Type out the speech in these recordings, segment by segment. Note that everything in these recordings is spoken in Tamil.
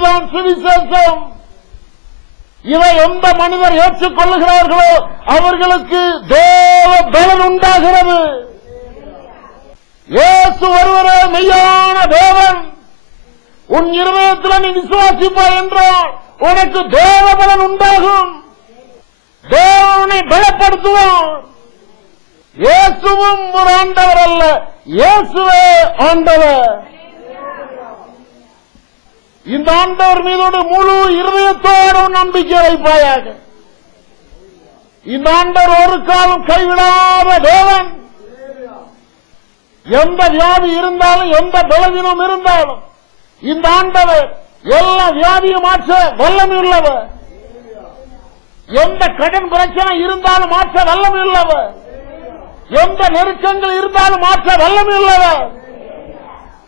இதுதான் சுவிசேஷம். இவை எந்த மனிதர் ஏற்றுக்கொள்ளுகிறார்களோ அவர்களுக்கு தேவ பலன் உண்டாகிறது. இயேசு ஒருவரே மெய்யான தேவன். உன் இருதயத்தில் நீ விசுவாசிப்பாய் என்றால் உனக்கு தேவ பலன் உண்டாகும். தேவனை பலப்படுத்துவார். இயேசுவும் ஒரு ஆண்டவர் அல்ல, இயேசுவே ஆண்டவர். இந்த ஆண்டவர் மீதோடு முழு இருதயத்தோடு நம்பிக்கை வைப்பாயாக. இந்த ஆண்டவர் ஒரு காலம் கைவிடாத தேவன். எந்த வியாதி இருந்தாலும் எந்த பலவீனம் இருந்தாலும் இந்த ஆண்டவர் எல்லா வியாதியும் மாற்ற வல்லமை உள்ளவர். எந்த கடன் பிரச்சனை இருந்தாலும் மாற்ற வல்லமை உள்ளவர். எந்த நெருக்கங்கள் இருந்தாலும் மாற்ற வல்லமை உள்ளவர்.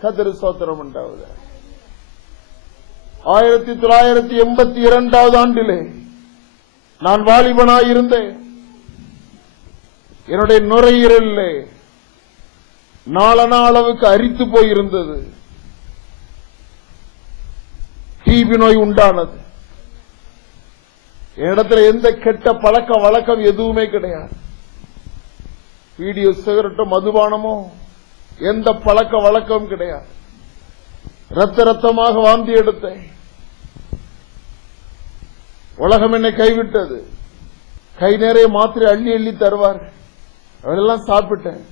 கர்த்தருக்கு ஸ்தோத்திரம் உண்டாவதாக. 1982 ஆண்டிலே நான் வாலிபனாயிருந்தேன். என்னுடைய நுரையீரலிலே நாளன அளவுக்கு அரித்து போயிருந்தது. டிபி நோய் உண்டானது. என்னிடத்தில் எந்த கெட்ட பழக்க வழக்கம் எதுவுமே கிடையாது. வீடியோ சிகரெட்டோ மதுபானமோ எந்த பழக்க வழக்கம் கிடையாது. ரத்த ரத்தமாக வாந்தி எடுத்தேன். உலகம் என்னை கைவிட்டது. கை நிறைய மாத்திரை அள்ளி அள்ளி தருவார்கள். அதெல்லாம் சாப்பிட்டேன்.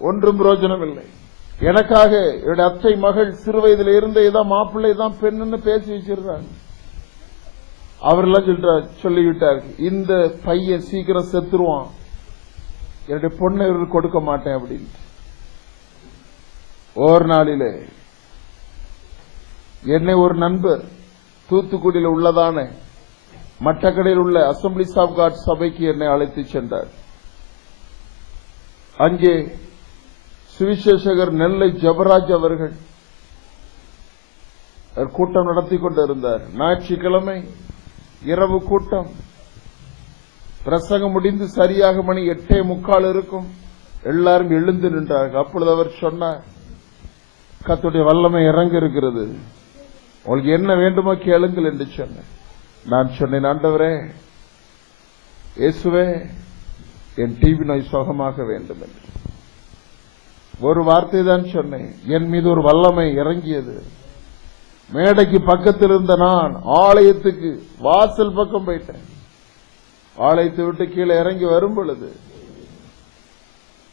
ஒன்றும் பிரயோஜனம் இல்லை. எனக்காக என்னுடைய அத்தை மகள் சிறு வயதில் இருந்த இதான் மாப்பிள்ளை தான் பெண்ணுன்னு பேசி வச்சிருக்காங்க. அவரெல்லாம் சொல்லிவிட்டார்கள், இந்த பையன் சீக்கிரம் செத்துருவான், என்னுடைய பொண்ணை கொடுக்க மாட்டேன் அப்படின்னு. ஒரு நாளிலே என்னை ஒரு நண்பர் தூத்துக்குடியில் உள்ளதான மட்டக்கடையில் உள்ள அசம்பிளிஸ் ஆஃப் காட் சபைக்கு என்னை அழைத்து சென்றார். அங்கே சுவிசேஷகர் நெல்லை ஜெபராஜ் அவர்கள் கூட்டம் நடத்தி கொண்டிருந்தார். ஞாயிற்றுக்கிழமை இரவு கூட்டம். பிரசங்கம் முடிந்து சரியாக மணி 8:45 இருக்கும். எல்லாரும் எழுந்து நின்றார்கள். அப்பொழுது அவர் சொன்னார், கர்த்தருடைய வல்லமை இறங்க இருக்கிறது, உங்களுக்கு என்ன வேண்டுமோ கேளுங்கள் என்று சொன்னேன். நான் சொன்னேன், ஆண்டவரே இயேசுவே என் டிபி நோய் சுகமாக வேண்டும் என்று ஒரு வார்த்தை தான் சொன்னேன். என் மீது ஒரு வல்லமை இறங்கியது. மேடைக்கு பக்கத்தில் இருந்த நான் ஆலயத்துக்கு வாசல் பக்கம் போயிட்டேன். ஆலயத்தை விட்டு கீழே இறங்கி வரும் பொழுது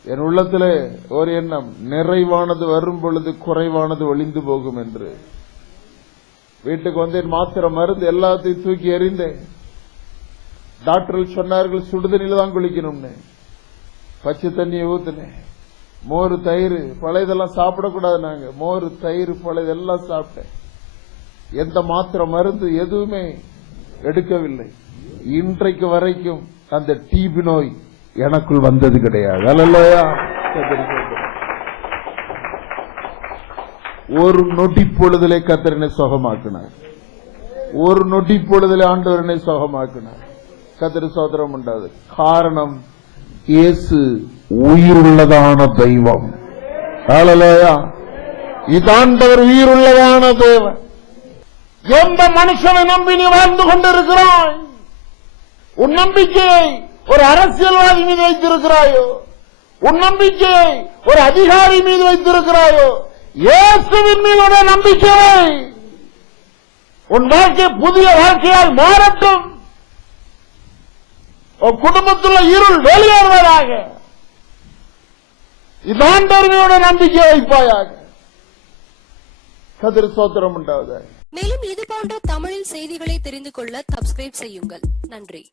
என் உள்ளத்திலே ஒரு எண்ணம், நிறைவானது வரும் பொழுது குறைவானது ஒளிந்து போகும் என்று. வீட்டுக்கு வந்தேன். மாத்திரை மருந்து எல்லாத்தையும் தூக்கி எறிந்தேன். டாக்டர்கள் சொன்னார்கள் சுடுதண்ணில தான் குளிக்கணும்னு. பச்சை தண்ணியை ஊத்தினேன். மோர் தயிர் பழையதெல்லாம் சாப்பிடக்கூடாது. நாங்க மோர் தயிர் பழையதெல்லாம் சாப்பிட்டேன். எந்த மாத்திரை மருந்து எதுவுமே எடுக்கவில்லை. இன்றைக்கு வரைக்கும் அந்த டிபி நோய் எனக்குள் வந்தது கிடையாது. அல்லேலூயா. ஒரு நொடி பொழுதிலே கர்த்தர் என்னை சுகமாக்கினார். ஒரு நொடி பொழுதிலே ஆண்டவர் என்னை சுகமாக்கினார். கர்த்தருக்கு ஸ்தோத்திரம் உண்டாது. காரணம், இயேசு உயிருள்ளதான தெய்வம். அல்லேலூயா. இதாண்டவர் உயிருள்ளதான தேவன். எந்த மனுஷனை நம்பி நீ வாழ்ந்து கொண்டிருக்கிறாய்? உன் நம்பிக்கையை ஒரு அரசியல்வாதி மீது வைத்திருக்கிறாயோ? உன் நம்பிக்கையை ஒரு அதிகாரி மீது வைத்திருக்கிறாயோ? இயேசுவின் மீது ஒரு நம்பிக்கை. உன் வாழ்க்கை புதிய வாழ்க்கையால் மாறட்டும். உன் குடும்பத்தில் இருள் வெளியேறுவதாக. இதாண்டவர்களோட நம்பிக்கை வைப்பாயாக. கர்த்தருக்கு ஸ்தோத்திரம் உண்டாவதாக. மேலும் இது போன்ற தமிழில் செய்திகளை தெரிந்து கொள்ள சப்ஸ்கிரைப் செய்யுங்கள். நன்றி.